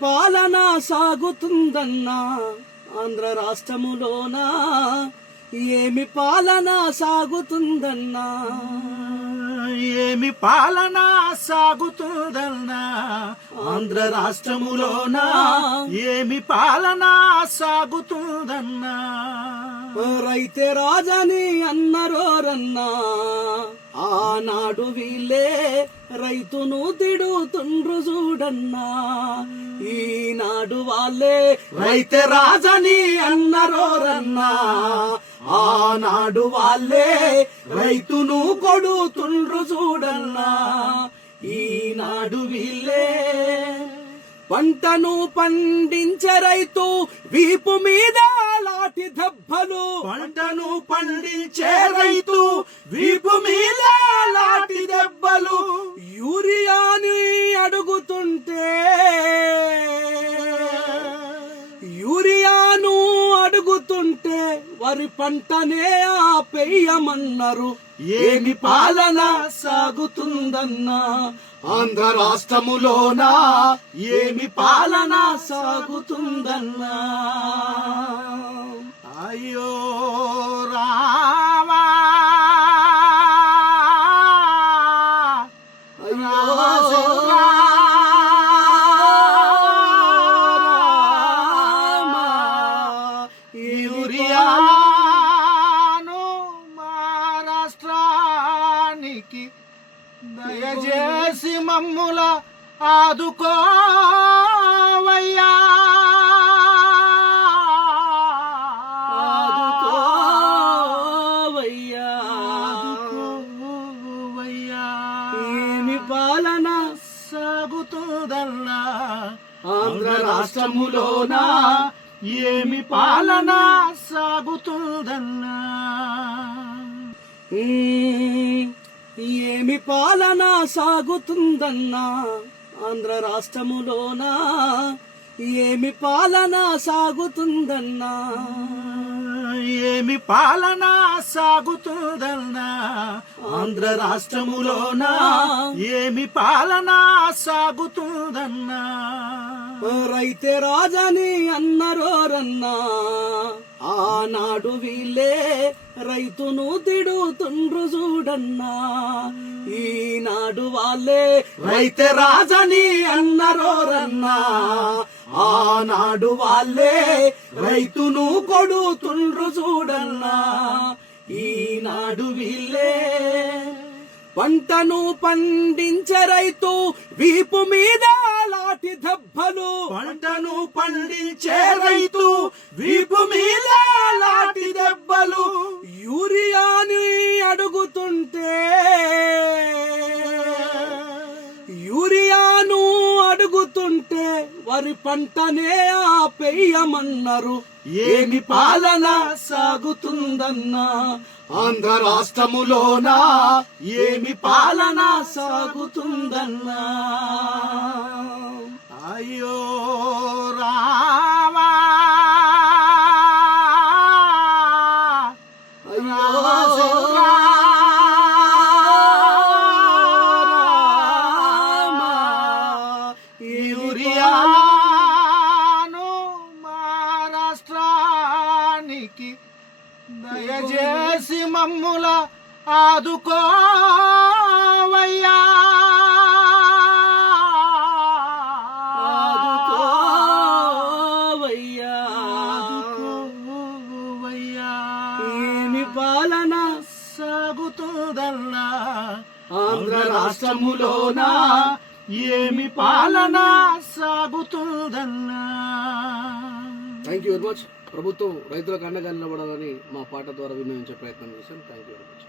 పాలన సాగుతుందన్నా ఆంధ్ర రాష్ట్రములోనా? ఏమి పాలన సాగుతుందన్నా? ఏమి పాలన సాగుతుందన్నా ఆంధ్ర రాష్ట్రములోన? ఏమి పాలన సాగుతుందన్నా? రైతే రాజని అన్నరోరన్నా ఆనాడు వీళ్ళే రైతును తిడుతుండ్రు చూడన్నా. ఈనాడు వాళ్ళే రైతే రాజని అన్నరోరన్నా. ఆనాడు వాళ్ళే రైతును కొడుతుండ్రు చూడన్నా. ఈనాడు వీళ్ళే పంటను పండించే రైతు వీపు మీద లాటి దెబ్బలు. పంటను పండించే రైతు వీపు మీద అడుగుతుంటే వరి పంటనే ఆపేయమన్నారు. ఏమి పాలన సాగుతుందన్నా? ఆంధ్ర రాష్ట్రములోనా ఏమి పాలన సాగుతుందన్నా? అయ్యో! మహారాష్ట్రానికి దయచేసి మమ్ముల ఆదుకోవయ్యా. ఏమి పాలన? సాగుతుందల్లా ఆంధ్ర రాష్ట్రములోన? ఏమి పాలన? సాగుతుందన్నా ఏమి పాలన సాగుతుందన్నా? ఆంధ్ర రాష్ట్రములోన? ఏమి పాలన సాగుతుందన్నా? ఏమి పాలన సాగుతుందన్నా? ఆంధ్ర రాష్ట్రములోన? ఏమి పాలన సాగుతుందన్నా? రైతే రాజని అన్నరోరన్నా? ఆనాడు వీళ్ళే రైతును తిడుతుండ్రు చూడన్నా. ఈనాడు వాళ్ళే రైతే రాజని అన్నరోరన్నా. ఆనాడు వాళ్ళే రైతును కొడుతుండ్రు చూడన్నా. ఈనాడు వీళ్ళే పంటను పండించే రైతు వీపు మీద లాటి దెబ్బలు పంటను పండించే రైతు వీపు మీద లాటి దెబ్బలు. యూరియాని అడుగుతుంటే యూరియాను అడుగుతుంటే వరి పంటనే ఆపేయమన్నారు. ఏమి పాలన సాగుతుందన్నా? ఆంధ్ర రాష్ట్రములోనా? ఏమి పాలన సాగుతుందన్నా? అయ్యో మహారాష్ట్రానికి దయచేసి మమ్ముల ఆదుకోవయ్యా ఆదుకోవయ్యా. ఆదుకోవయ్యా. ఏమి పాలన సాగుతుందల్లా ఆంధ్ర రాష్ట్రములోన ఏమి పాలన సాగుతుందన్నా థ్యాంక్ యూ వెరీ మచ్ ప్రభుత్వం రైతులకు అండగా నిలబడాలని మా పాట ద్వారా వినియోగించే ప్రయత్నం చేశాం థ్యాంక్ యూ వెరీ మచ్